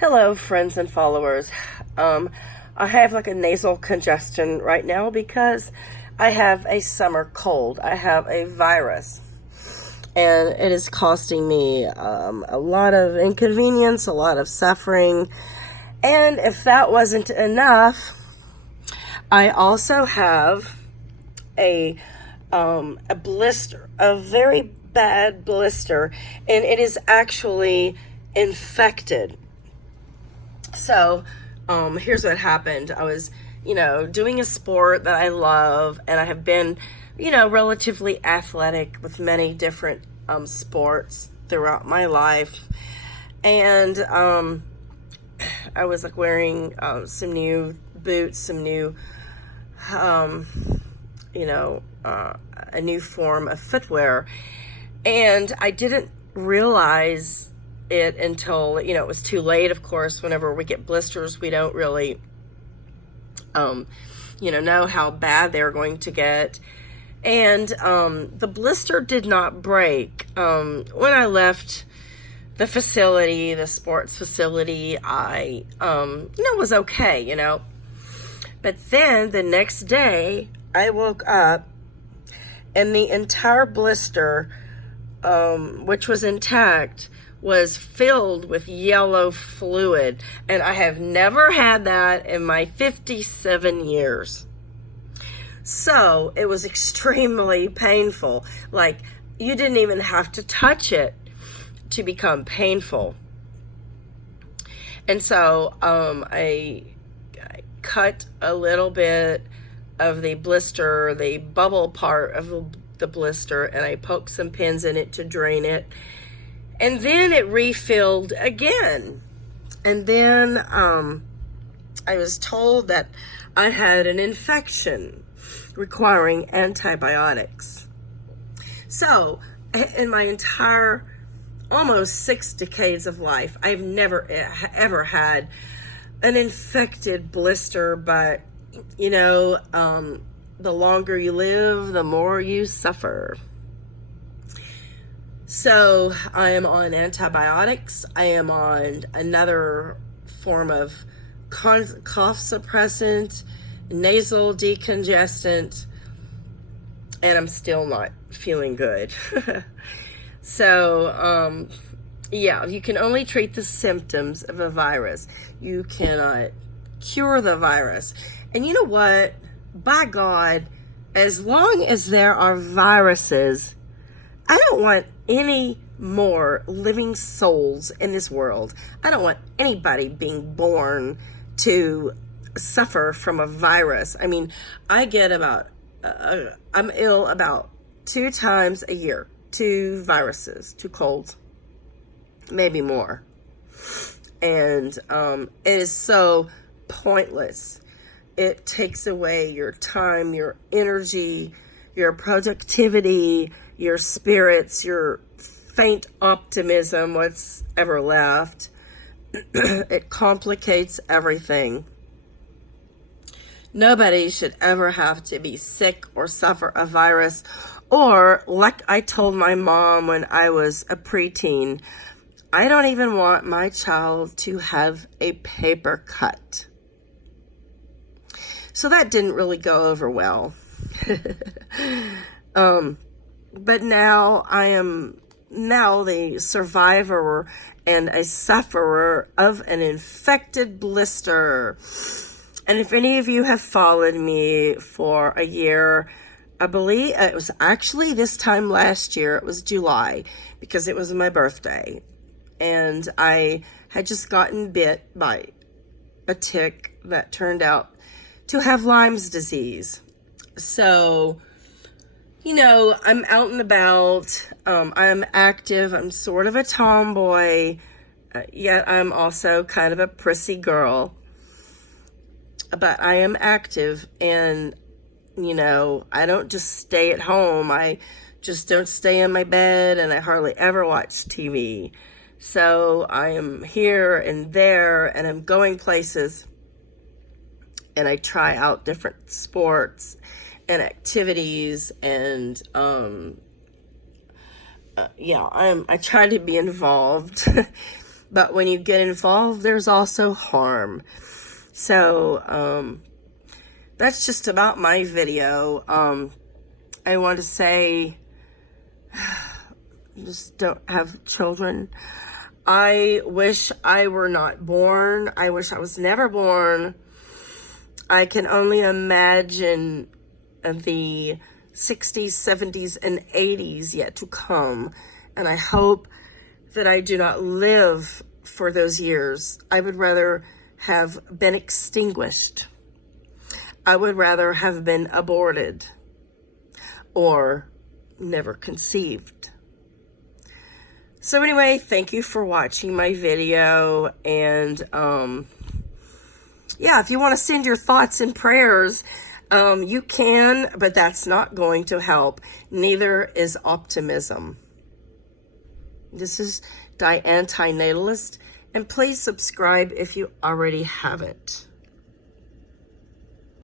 Hello, friends and followers. I have like a nasal congestion right now because I have a summer cold. I have a virus, and it is costing me a lot of inconvenience, a lot of suffering. And if that wasn't enough, I also have a a blister, a very bad blister, and it is actually infected. So, here's what happened. I was, doing a sport that I love, and I have been, relatively athletic with many different sports throughout my life. And I was like wearing some new boots, some new, um, a new form of footwear. And I didn't realize it until it was too late. Of course, whenever we get blisters, we don't really know how bad they're going to get. And the blister did not break. When I left the facility, the sports facility, I was okay. But then the next day I woke up and the entire blister, which was intact, was filled with yellow fluid. And I have never had that in my 57 years. So it was extremely painful. Like, you didn't even have to touch it to become painful. And so I cut a little bit of the blister, the bubble part of the blister, and I poked some pins in it to drain it. And then it refilled again. And then I was told that I had an infection requiring antibiotics. So, in my entire almost 6 decades of life, I've never ever had an infected blister, but the longer you live, the more you suffer. So I am on antibiotics. I am on another form of cough suppressant, nasal decongestant, and I'm still not feeling good. So, you can only treat the symptoms of a virus. You cannot cure the virus. And you know what? By God, as long as there are viruses, I don't want any more living souls in this world. I don't want anybody being born to suffer from a virus. I mean, I get I'm ill about 2 times a year. 2 viruses, 2 colds, maybe more. And it is so pointless. It takes away your time, your energy, your productivity, your spirits, your faint optimism, what's ever left. It complicates everything. Nobody should ever have to be sick or suffer a virus, or like I told my mom when I was a preteen, I don't even want my child to have a paper cut. So that didn't really go over well. But now I am the survivor and a sufferer of an infected blister. And if any of you have followed me for a year, I believe it was actually this time last year, it was July, because it was my birthday. And I had just gotten bit by a tick that turned out to have Lyme's disease. So, I'm out and about. I'm active. I'm sort of a tomboy, yet I'm also kind of a prissy girl. But I am active, and, I don't just stay at home. I just don't stay in my bed, and I hardly ever watch TV. So I am here and there, and I'm going places, and I try out different sports and activities, and I try to be involved. But when you get involved, there's also harm. So that's just about my video. I want to say, just don't have children. I wish I were not born. I wish I was never born. I can only imagine the 60s, 70s, and 80s yet to come. And I hope that I do not live for those years. I would rather have been extinguished. I would rather have been aborted or never conceived. So anyway, thank you for watching my video. And yeah, if you want to send your thoughts and prayers, you can, but that's not going to help. Neither is optimism. This is Die Antinatalist, and please subscribe if you already haven't.